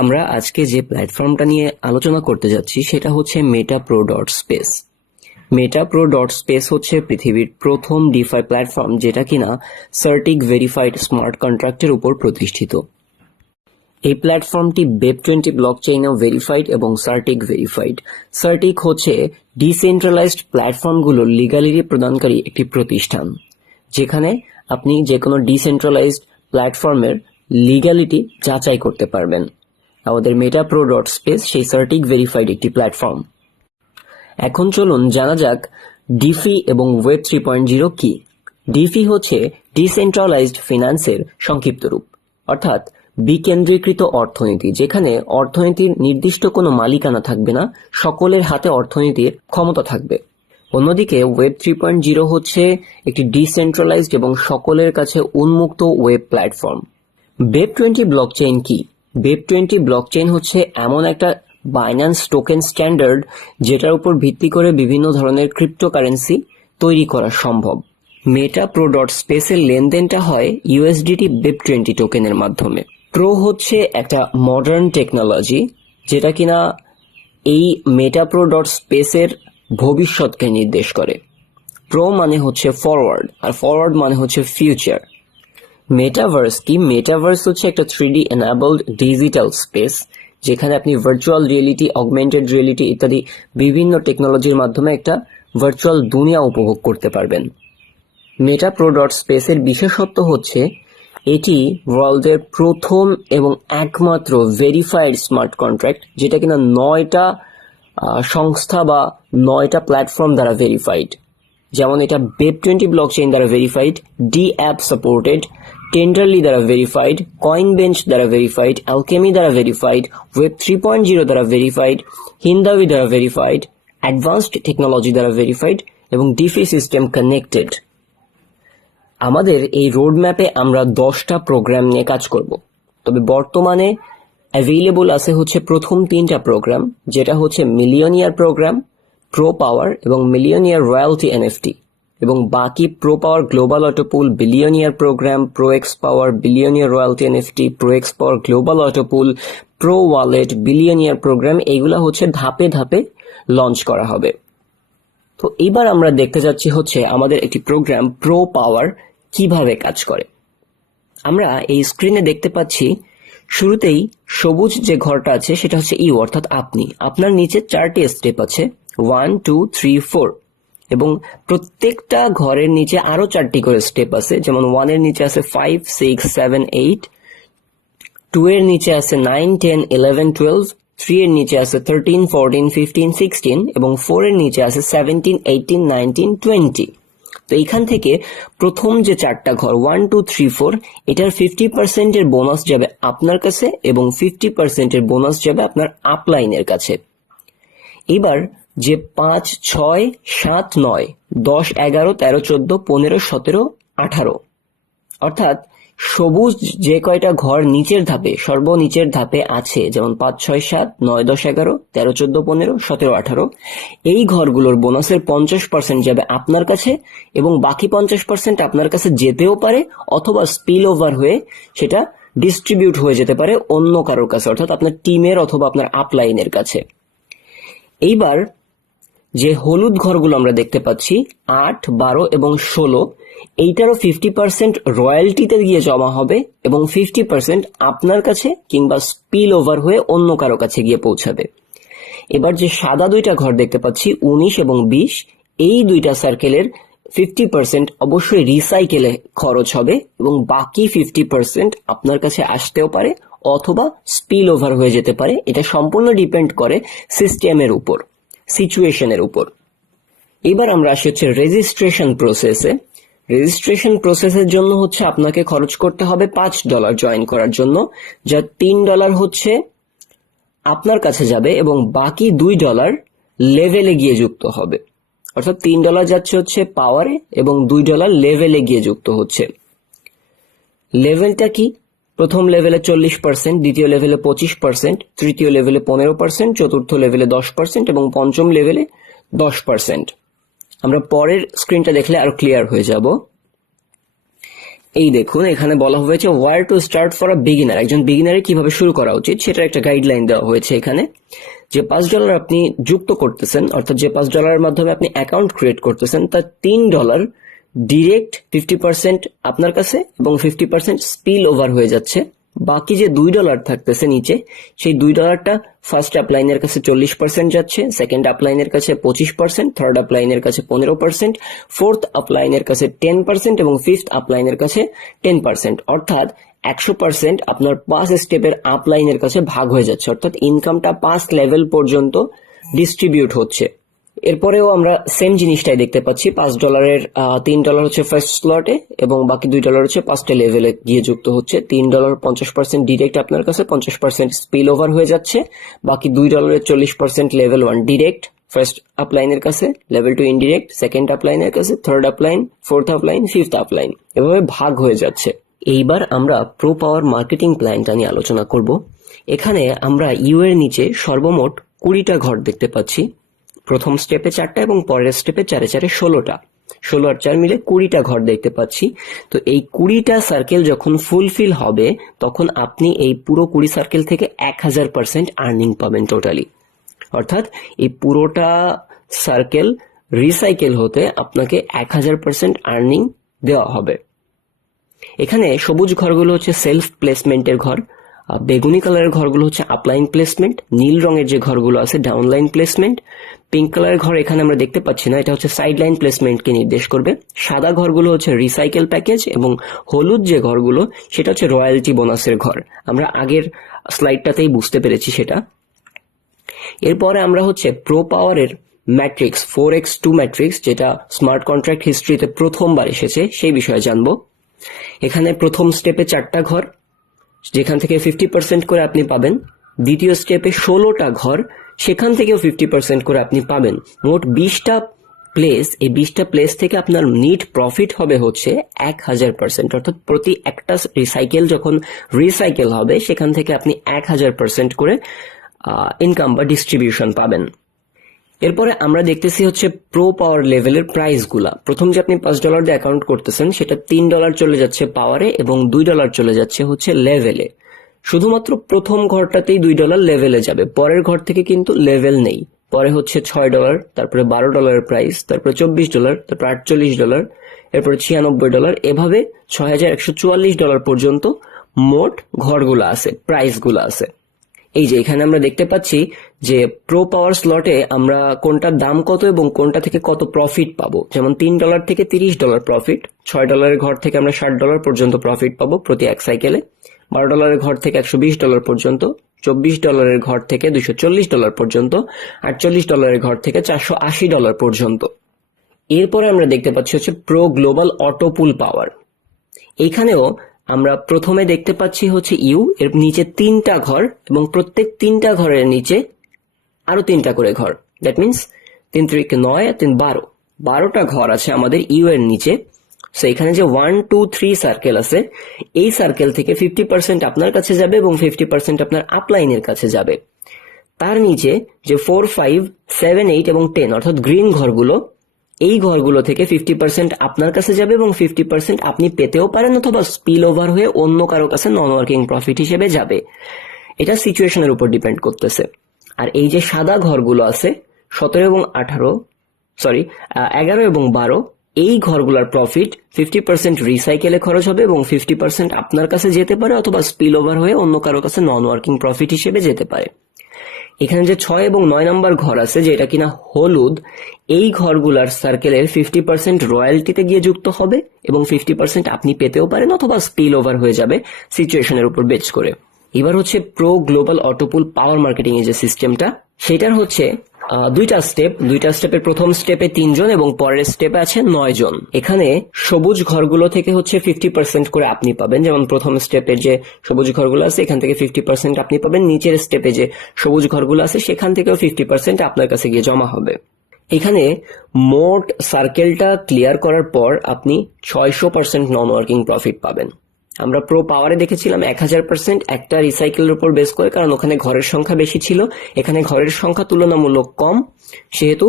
আমরা আজকে যে প্ল্যাটফর্মটা নিয়ে আলোচনা করতে যাচ্ছি, সেটা হচ্ছে Meta Pro dot space Meta Pro dot space হচ্ছে পৃথিবীর প্রথম ডিফাই প্ল্যাটফর্ম যেটা কিনা সার্টিক ভেরিফাইড স্মার্ট কন্ট্রাক্টের উপর প্রতিষ্ঠিত। এই প্ল্যাটফর্মটি বেব টোয়েন্টি ব্লক চেইনেও ভেরিফাইড এবং সার্টিক ভেরিফাইড সার্টিক হচ্ছে ডিসেন্ট্রালাইজড প্ল্যাটফর্মগুলোর লিগালিটি প্রদানকারী একটি প্রতিষ্ঠান, যেখানে আপনি যে কোনো ডিসেন্ট্রালাইজড প্ল্যাটফর্মের লিগ্যালিটি যাচাই করতে পারবেন। আমাদের মেটা প্রো ডট স্পেস সেই সার্টিক ভেরিফাইড একটি প্ল্যাটফর্ম এখন চলুন জানা যাক ডিফি এবং ওয়েব থ্রি পয়েন্ট জিরো কি। ডিফি হচ্ছে ডিসেন্ট্রালাইজড ফিনান্সের সংক্ষিপ্ত রূপ, অর্থাৎ বিকেন্দ্রীকৃত অর্থনীতি, যেখানে অর্থনীতির নির্দিষ্ট কোনো মালিকানা থাকবে না, সকলের হাতে অর্থনীতির ক্ষমতা থাকবে। অন্যদিকে ওয়েব থ্রি পয়েন্ট জিরো হচ্ছে একটি ডিসেন্ট্রালাইজড এবং সকলের কাছে উন্মুক্ত web platform web twenty blockchain কি? বেব টোয়েন্টি ব্লকচেইন হচ্ছে এমন একটা বাইন্যান্স টোকেন স্ট্যান্ডার্ড যেটার উপর ভিত্তি করে বিভিন্ন ধরনের ক্রিপ্টোকারেন্সি তৈরি করা সম্ভব। মেটা প্রো ডট স্পেসের লেনদেনটা হয় ইউএসডিটি বেব টোয়েন্টি টোকেনের মাধ্যমে। প্রো হচ্ছে একটা মডার্ন টেকনোলজি যেটা কিনা এই মেটা প্রো ডট স্পেসের ভবিষ্যৎকে নির্দেশ করে। প্রো মানে হচ্ছে ফরওয়ার্ড আর ফরওয়ার্ড মানে হচ্ছে ফিউচার মেটাভার্স কি? মেটাভার্স হচ্ছে একটা three D enabled digital space যেখানে আপনি ভার্চুয়াল রিয়েলিটি অগমেন্টেড রিয়েলিটি ইত্যাদি বিভিন্ন টেকনোলজির মাধ্যমে একটা ভার্চুয়াল দুনিয়া উপভোগ করতে পারবেন। মেটা প্রো ডট স্পেসের বিশেষত্ব হচ্ছে, এটি ওয়ার্ল্ডের প্রথম এবং একমাত্র ভেরিফাইড স্মার্ট কন্ট্রাক্ট যেটা কিনা নয়টা সংস্থা বা নয়টা প্ল্যাটফর্ম দ্বারা ভেরিফাইড যেমন এটা বেব টোয়েন্টি ব্লক চেইন দ্বারা verified D app supported Tenderly দ্বারা ভেরিফাইড কয়েন বেঞ্চ দ্বারা ভেরিফাইড অ্যালকেমি দ্বারা verified web three point zero দ্বারা ভেরিফাইড হিন্দাবি দ্বারা ভেরিফাইড অ্যাডভান্সড টেকনোলজি দ্বারা ভেরিফাইড এবং ডিফি সিস্টেম কানেক্টেড আমাদের এই রোড ম্যাপে আমরা দশটা প্রোগ্রাম নিয়ে কাজ করব। তবে বর্তমানে অ্যাভেলেবল আছে হচ্ছে প্রথম তিনটা প্রোগ্রাম যেটা হচ্ছে মিলিয়নিয়ার প্রোগ্রাম প্রো পাওয়ার এবং মিলিয়নিয়ার রয়্যালটি এনএফটি এবং বাকি Pro power global autopool billionaire program Pro X power billionaire royalty NFT Pro X power global autopool Pro wallet billionaire program এইগুলা হচ্ছে ধাপে ধাপে লঞ্চ করা হবে। তো এবার আমরা দেখতে যাচ্ছি হচ্ছে আমাদের একটি প্রোগ্রাম প্রো পাওয়ার কীভাবে কাজ করে। আমরা এই স্ক্রিনে দেখতে পাচ্ছি, শুরুতেই সবুজ যে ঘরটা আছে সেটা হচ্ছে ইউ অর্থাৎ আপনি। আপনার নিচে চারটি স্টেপ আছে ওয়ান টু থ্রি ফোর এবং প্রত্যেকটা ঘরের নিচে আরও চারটি করে স্টেপ আছে। যেমন ওয়ানের নিচে আছে five six seven eight two এর নিচে আছে nine ten eleven twelve three এর নিচে আছে থার্টিন ফোরটিন ফিফটিন সিক্সটিন এবং ফোর এর নিচে আছে সেভেন্টিন এইটিন নাইনটিন টোয়েন্টি তো এইখান থেকে প্রথম যে চারটা ঘর ওয়ান টু থ্রি ফোর এটার ফিফটি পার্সেন্টের বোনাস যাবে আপনার কাছে এবং ফিফটি পার্সেন্টের বোনাস যাবে আপনার আপলাইনের কাছে। এবার যে পাঁচ ছয় সাত নয় দশ এগারো তেরো চোদ্দ পনেরো সতেরো আঠারো। অর্থাৎ সবুজ যে কয়টা ঘর নিচের ধাপে, সর্বনিচের ধাপে আছে, যেমন পাঁচ ছয় সাত নয় দশ এগারো তেরো চোদ্দ পনেরো সতেরো আঠারো, এই ঘরগুলোর বোনাসের পঞ্চাশ পার্সেন্ট যাবে আপনার কাছে এবং বাকি পঞ্চাশ পার্সেন্ট আপনার কাছে যেতেও পারে অথবা স্পিল ওভার হয়ে সেটা ডিস্ট্রিবিউট হয়ে যেতে পারে অন্য কারোর কাছে, অর্থাৎ আপনার টিমের অথবা আপনার আপলাইনের কাছে। এইবার যে হলুদ ঘরগুলো আমরা দেখতে পাচ্ছি, আট, বারো এবং ষোলো, এইটারও ফিফটি পার্সেন্ট রয়্যালটিতে গিয়ে জমা হবে এবং ফিফটি পার্সেন্ট আপনার কাছে কিংবা স্পিল ওভার হয়ে অন্য কারও কাছে গিয়ে পৌঁছাবে। এবার যে সাদা দুইটা ঘর দেখতে পাচ্ছি, উনিশ এবং বিশ, এই দুইটা সার্কেলের ফিফটি পার্সেন্ট অবশ্যই রিসাইকেলে খরচ হবে এবং বাকি ফিফটি পার্সেন্ট আপনার কাছে আসতেও পারে অথবা স্পিল ওভার হয়ে যেতে পারে। এটা সম্পূর্ণ ডিপেন্ড করে সিস্টেমের উপর। সিচুয়েশনের উপর। এবার আমরা আসি হচ্ছে রেজিস্ট্রেশন প্রসেসে রেজিস্ট্রেশন প্রসেসের জন্য হচ্ছে আপনাকে খরচ করতে হবে পাঁচ ডলার জয়েন করার জন্য, যা তিন ডলার হচ্ছে আপনার কাছে যাবে এবং বাকি দুই ডলার লেভেলে গিয়ে যুক্ত হবে। অর্থাৎ তিন ডলার যাচ্ছে হচ্ছে পাওয়ারে এবং দুই ডলার লেভেলে গিয়ে যুক্ত হচ্ছে। লেভেলটা কি? প্রথম লেভেলে চল্লিশ পার্সেন্ট দ্বিতীয় লেভেলে পঁচিশ পার্সেন্ট তৃতীয় লেভেলে পনেরো পার্সেন্ট চতুর্থ লেভেলে দশ পার্সেন্ট এবং পঞ্চম লেভেলে দশ পার্সেন্ট আমরা পরের স্ক্রিনটা দেখলে আরও ক্লিয়ার হয়ে যাব। এই দেখুন, এখানে বলা হয়েছে where to start for a beginner একজন বিগিনারে কীভাবে শুরু করা উচিত সেটার একটা গাইডলাইন দেওয়া হয়েছে এখানে। যে পাঁচ ডলার আপনি যুক্ত করতেছেন, অর্থাৎ যে পাঁচ ডলারের মাধ্যমে আপনি অ্যাকাউন্ট ক্রিয়েট করতেছেন, তার তিন ডলার ডিরেক্ট ফিফটি পার্সেন্ট আপনার কাছে এবং ফিফটি পার্সেন্ট স্পিল ওভার হয়ে যাচ্ছে। বাকি যে দুই ডলার থাকতেছে নিচে, সেই দুই ডলারটা ফার্স্ট আপলাইনের কাছে চল্লিশ পার্সেন্ট যাচ্ছে সেকেন্ড আপলাইনের কাছে পঁচিশ পার্সেন্ট থার্ড আপলাইনের কাছে পনেরো পার্সেন্ট ফোর্থ আপলাইনের কাছে টেন পার্সেন্ট এবং ফিফথ আপলাইনের কাছে টেন পার্সেন্ট অর্থাৎ একশো পার্সেন্ট আপনার পাঁচ স্টেপের আপলাইনের কাছে ভাগ হয়ে যাচ্ছে। অর্থাৎ ইনকামটা পাঁচ লেভেল পর্যন্ত ডিস্ট্রিবিউট হচ্ছে। এরপরেও আমরা সেম জিনিসটাই দেখতে পাচ্ছি। পাঁচ ডলারের তিন ডলার হচ্ছে ফার্স্ট স্লটে এবং বাকি দুই ডলার হচ্ছে পাঁচটা লেভেলে গিয়ে যুক্ত হচ্ছে। তিন ডলার পঞ্চাশ পার্সেন্ট ডিরেক্ট আপনার কাছে, পঞ্চাশ পার্সেন্ট স্পিল ওভার হয়ে যাচ্ছে। বাকি দুই ডলারের চল্লিশ percent level one direct first আপলাইনের কাছে লেভেল টু ইনডিরেক্ট সেকেন্ড আপলাইনের কাছে third upline fourth upline fifth upline এভাবে ভাগ হয়ে যাচ্ছে। এইবার আমরা প্রো পাওয়ার মার্কেটিং প্ল্যানটা নিয়ে আলোচনা করব। এখানে আমরা ইউ এর নিচে সর্বমোট কুড়িটা ঘর দেখতে পাচ্ছি। প্রথম স্টেপে চারটা এবং পরের স্টেপে চারে চারে ষোলোটা। ষোলো আর চার মিলে কুড়িটা ঘর দেখতে পাচ্ছি। তো এই কুড়িটা সার্কেল যখন ফুলফিল হবে, তখন আপনি এই পুরো কুড়ি সার্কেল থেকে এক হাজার পার্সেন্ট আর্নিং পাবেন টোটালি অর্থাৎ এই পুরোটা সার্কেল রিসাইকেল হতে আপনাকে এক হাজার পার্সেন্ট আর্নিং দেওয়া হবে। এখানে সবুজ ঘরগুলো হচ্ছে সেলফ প্লেসমেন্টের ঘর। বেগুনি কালারের ঘরগুলো হচ্ছে আপলাইন প্লেসমেন্ট নীল রঙের যে ঘরগুলো আছে ডাউনলাইন প্লেসমেন্ট পিঙ্ক কালারের ঘর এখানে আমরা দেখতে পাচ্ছি না, এটা হচ্ছে সাইড লাইন প্লেসমেন্টকে নির্দেশ করবে। সাদা ঘরগুলো হচ্ছে রিসাইকেল প্যাকেজ এবং হলুদ যে ঘরগুলো, সেটা হচ্ছে রয়্যালটি বোনাসের ঘর। আমরা আগের স্লাইডটাতেই বুঝতে পেরেছি সেটা। এরপরে আমরা হচ্ছে প্রো পাওয়ারের matrix four X two matrix যেটা স্মার্ট কন্ট্রাক্ট হিস্ট্রিতে প্রথমবার এসেছে, সেই বিষয়ে জানব। এখানে প্রথম স্টেপে চারটা ঘর যেখান থেকে ফিফটি পার্সেন্ট করে আপনি পাবেন। দ্বিতীয় স্টেপে ষোলোটা ঘর, সেখান থেকেও ফিফটি পার্সেন্ট করে আপনি পাবেন। মোট বিশটা প্লেস এই বিশটা প্লেস থেকে আপনার নিট প্রফিট হবে হচ্ছে এক হাজার পার্সেন্ট অর্থাৎ প্রতি একটা রিসাইকেল যখন রিসাইকেল হবে, সেখান থেকে আপনি এক হাজার পার্সেন্ট করে ইনকাম বা ডিস্ট্রিবিউশন পাবেন। এরপরে আমরা দেখতেছি হচ্ছে প্রো পাওয়ার লেভেলের প্রাইসগুলা প্রথম যে আপনি পাঁচ ডলার দিয়ে অ্যাকাউন্ট করতেছেন, সেটা তিন ডলার চলে যাচ্ছে পাওয়ারে এবং দুই ডলার চলে যাচ্ছে হচ্ছে লেভেলে শুধুমাত্র প্রথম ঘরটাতেই দুই ডলার লেভেলে যাবে। পরের ঘর থেকে কিন্তু লেভেল নেই। পরে হচ্ছে ছয় ডলার তারপরে বারো ডলারের প্রাইস তারপরে চব্বিশ ডলার তারপরে আটচল্লিশ ডলার এরপরে ছিয়ানব্বই ডলার এভাবে ছয় হাজার একশো চুয়াল্লিশ ডলার পর্যন্ত মোট ঘরগুলো আছে প্রাইসগুলো আছে। এই যে এখানে আমরা দেখতে পাচ্ছি যে প্রো পাওয়ার স্লটে আমরা কোনটার দাম কত এবং কোনটা থেকে কত প্রফিট পাবো। যেমন তিন ডলার থেকে তিরিশ ডলার প্রফিট ছয় ডলারের ঘর থেকে আমরা ষাট ডলার পর্যন্ত প্রফিট পাবো প্রতি এক সাইকেলে বারো ডলারের ঘর থেকে একশো বিশ ডলার পর্যন্ত, চব্বিশ ডলারের ঘর থেকে দুশো চল্লিশ ডলার পর্যন্ত, আটচল্লিশ ডলারের ঘর থেকে চারশো আশি ডলার পর্যন্ত। এরপরে আমরা দেখতে পাচ্ছি হচ্ছে প্রো গ্লোবাল অটোপুল পাওয়ার এইখানেও আমরা প্রথমে দেখতে পাচ্ছি হচ্ছে ইউ, এর নিচে তিনটা ঘর এবং প্রত্যেক তিনটা ঘরের নিচে আরও তিনটা করে ঘর। দ্যাট মিন্স তিন ত্রিকে নয় তিন বারো। বারোটা ঘর আছে আমাদের ইউ এর নিচে। সো এখানে যে ওয়ান টু থ্রি সার্কেল আছে, এই সার্কেল থেকে ফিফটি পার্সেন্ট আপনার কাছে যাবে এবং ফিফটি পার্সেন্ট আপনার আপলাইনের কাছে যাবে। তার নিচে যে ফোর ফাইভ সেভেন এইট এবং টেন অর্থাৎ গ্রিন ঘরগুলো এই ঘরগুলো থেকে ফিফটি পার্সেন্ট আপনার কাছে যাবে এবং ফিফটি পার্সেন্ট আপনি পেতেও পারেন অথবা স্পিল ওভার হয়ে অন্য কারও কাছে নন ওয়ার্কিং প্রফিট হিসেবে যাবে। এটা সিচুয়েশনের উপর ডিপেন্ড করতেছে। আর এই যে সাদা ঘরগুলো আছে, সতেরো এবং আঠারো সরি এগারো এবং বারো, এই ঘরগুলোর প্রফিট ফিফটি পার্সেন্ট রিসাইকেলে খরচ হবে এবং ফিফটি পার্সেন্ট আপনার কাছে যেতে পারে অথবা স্পিল ওভার হয়ে অন্য কারও কাছে নন ওয়ার্কিং প্রফিট হিসেবে যেতে পারে। এখানে যে ছয় এবং নয় নম্বর ঘর আছে যেটা কিনা হলুদ, এই ঘরগুলার সার্কেলের ফিফটি পার্সেন্ট রয়্যালটিতে গিয়ে যুক্ত হবে এবং ফিফটি পার্সেন্ট আপনি পেতেও পারেন অথবা স্পিল ওভার হয়ে যাবে সিচুয়েশনের উপর বেচ করে। এবার হচ্ছে Pro global autopool power marketing এর যে সিস্টেমটা সেটার হচ্ছে দুইটা স্টেপ দুইটা স্টেপের প্রথম স্টেপে তিনজন এবং পরের স্টেপে আছে নয় জন এখানে সবুজ ঘরগুলো থেকে হচ্ছে ফিফটি পার্সেন্ট করে আপনি পাবেন। যেমন প্রথম স্টেপের যে সবুজ ঘরগুলো আছে, এখান থেকে ফিফটি পার্সেন্ট আপনি পাবেন। নিচের স্টেপে যে সবুজ ঘরগুলো আছে, সেখান থেকেও ফিফটি পার্সেন্ট আপনার কাছে গিয়ে জমা হবে। এখানে মোট সার্কেলটা ক্লিয়ার করার পর আপনি ছয়শো পার্সেন্ট নন ওয়ার্কিং প্রফিট পাবেন। আমরা প্রো পাওয়ারে দেখেছিলাম এক হাজার পার্সেন্ট একটা রিসাইকেলের উপর বেস করে, কারণ ওখানে ঘরের সংখ্যা বেশি ছিল। এখানে ঘরের সংখ্যা তুলনামূলক কম, সেহেতু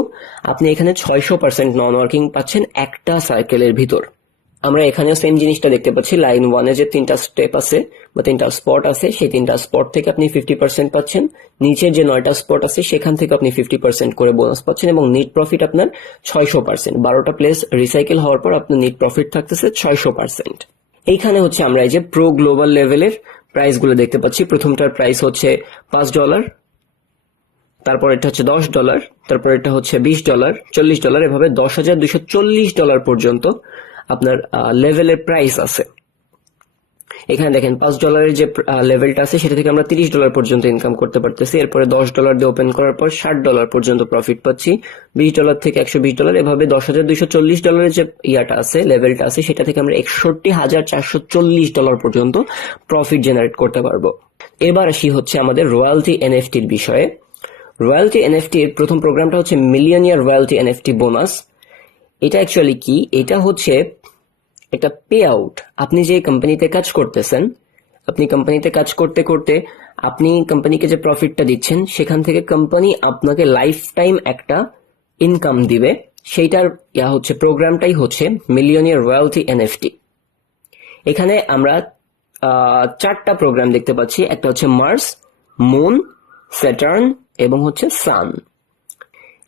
আপনি এখানে ছয়শো পার্সেন্ট নন ওয়ার্কিং পাচ্ছেন একটা সার্কেলের ভিতর। আমরা এখানেও সেম জিনিসটা দেখতে পাচ্ছি লাইন ওয়ানে যে তিনটা স্টেপ আছে বা তিনটা স্পট আছে, সেই তিনটা স্পট থেকে আপনি ফিফটি পার্সেন্ট পাচ্ছেন। নিচের যে নয়টা স্পট আছে, সেখান থেকে আপনি ফিফটি পার্সেন্ট করে বোনাস পাচ্ছেন এবং নেট প্রফিট আপনার ছয়শো পার্সেন্ট বারোটা প্লেস রিসাইকেল হওয়ার পর আপনার নেট প্রফিট থাকতেছে ছয়শো পার্সেন্ট এইখানে হচ্ছে আমরা এই যে প্রো গ্লোবাল লেভেলের প্রাইসগুলো দেখতে পাচ্ছি। প্রথমটার প্রাইস হচ্ছে পাঁচ ডলার তারপর এটা হচ্ছে দশ ডলার তারপর এটা হচ্ছে বিশ ডলার চল্লিশ ডলার এভাবে দশ হাজার দুশো চল্লিশ ডলার পর্যন্ত আপনার লেভেলের প্রাইস আছে। এখানে দেখেন, পাঁচ ডলারের যে লেভেলটা আছে, সেটা থেকে আমরা তিরিশ ডলার পর্যন্ত ইনকাম করতে পারতেছি। এরপরে দশ ডলার দিয়ে ওপেন করার পর ষাট ডলার পর্যন্ত প্রফিট পাচ্ছি। বিশ ডলার থেকে একশো বিশ ডলার এভাবে দশ হাজার দুইশো চল্লিশ ডলারের যে ইয়াটা আছে লেভেলটা আছে, সেটা থেকে আমরা একষট্টি হাজার চারশো চল্লিশ ডলার পর্যন্ত প্রফিট জেনারেট করতে পারব। এবার আসি হচ্ছে আমাদের রয়্যালটি এনএফটির বিষয়ে। রয়্যালটি এনএফটি এর প্রথম প্রোগ্রামটা হচ্ছে মিলিয়নিয়ার রয়্যালটি এনএফটি বোনাস এটা অ্যাকচুয়ালি কি? এটা হচ্ছে একটা পে আউট আপনি যে কোম্পানিতে কাজ করতেছেন, আপনি কোম্পানিতে কাজ করতে করতে আপনি কোম্পানিকে যে প্রফিটটা দিচ্ছেন, সেখান থেকে কোম্পানি আপনাকে লাইফ টাইম একটা ইনকাম দিবে। সেইটার ইয়া হচ্ছে প্রোগ্রামটাই হচ্ছে মিলিয়নিয়ার রয়্যালটি এনএফটি এখানে আমরা চারটা প্রোগ্রাম দেখতে পাচ্ছি। একটা হচ্ছে মার্স মুন স্যাটার্ন এবং হচ্ছে সান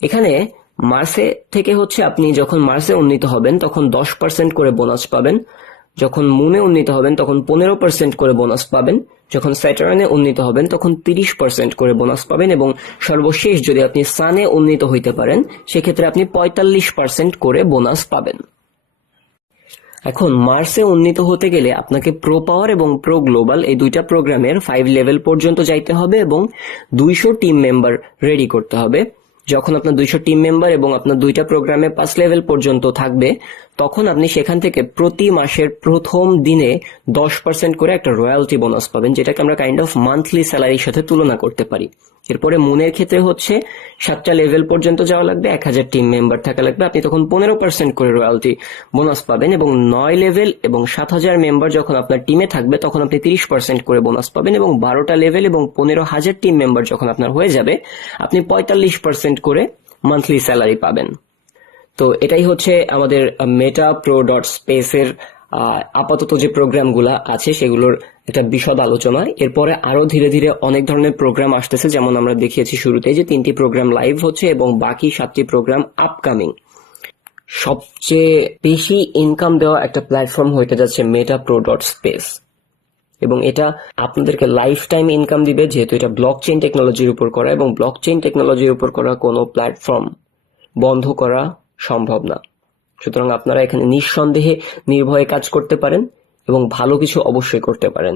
এখানে মার্সে থেকে হচ্ছে আপনি যখন মার্সে উন্নীত হবেন, তখন দশ পার্সেন্ট করে বোনাস পাবেন। যখন মুনে উন্নীত হবেন, তখন পনেরো পার্সেন্ট করে বোনাস পাবেন। যখন স্যাটার্নে উন্নীত হবেন, তখন তিরিশ পার্সেন্ট করে বোনাস পাবেন এবং সর্বশেষ যদি আপনি সানে উন্নীত হইতে পারেন, সেক্ষেত্রে আপনি পঁয়তাল্লিশ পার্সেন্ট করে বোনাস পাবেন। এখন মার্সে উন্নীত হতে গেলে আপনাকে প্রো পাওয়ার এবং প্রো গ্লোবাল এই দুইটা প্রোগ্রামের ফাইভ লেভেল পর্যন্ত যাইতে হবে এবং দুইশো টিম মেম্বার রেডি করতে হবে। যখন আপনার দুইশো টিম মেম্বার এবং আপনার দুইটা প্রোগ্রামে পাঁচ লেভেল পর্যন্ত থাকবে তখন আপনি সেখান থেকে প্রতি মাসের প্রথম দিনে দশ পার্সেন্ট করে একটা রয়্যালটি বোনাস পাবেন, যেটাকে আমরা কাইন্ড অফ মান্থলি স্যালারির সাথে তুলনা করতে পারি। এরপরে মুনের ক্ষেত্রে হচ্ছে সাতটা লেভেল পর্যন্ত যাওয়া লাগবে, এক হাজার টিম মেম্বার থাকা লাগবে। আপনি তখন পনেরো পার্সেন্ট করে রয়্যালটি বোনাস পাবেন এবং নয় লেভেল এবং সাত হাজার মেম্বার যখন আপনার টিমে থাকবে, তখন আপনি তিরিশ পার্সেন্ট করে বোনাস পাবেন এবং বারোটা লেভেল এবং পনেরো হাজার টিম মেম্বার যখন আপনার হয়ে যাবে, আপনি পঁয়তাল্লিশ পার্সেন্ট করে মান্থলি স্যালারি পাবেন। তো এটাই হচ্ছে আমাদের মেটা প্রো ডট স্পেসের আপাতত যে প্রোগ্রামগুলো আছে সেগুলোর একটা বিশদ আলোচনা। এরপরে আরও ধীরে ধীরে অনেক ধরনের প্রোগ্রাম আসতেছে, যেমন আমরা দেখিয়েছি শুরুতে যে তিনটি প্রোগ্রাম লাইভ হচ্ছে এবং বাকি সাতটি প্রোগ্রাম আপকামিং সবচেয়ে বেশি ইনকাম দেওয়া একটা প্ল্যাটফর্ম হইতে যাচ্ছে মেটা প্রো ডট স্পেস এবং এটা আপনাদেরকে লাইফ টাইম ইনকাম দিবে, যেহেতু এটা ব্লক চেইন টেকনোলজির উপর করা এবং ব্লক চেইন টেকনোলজির উপর করা কোনো প্ল্যাটফর্ম বন্ধ করা সম্ভব না। সুতরাং আপনারা এখানে নিঃসন্দেহে নির্ভয়ে কাজ করতে পারেন এবং ভালো কিছু অবশ্যই করতে পারেন।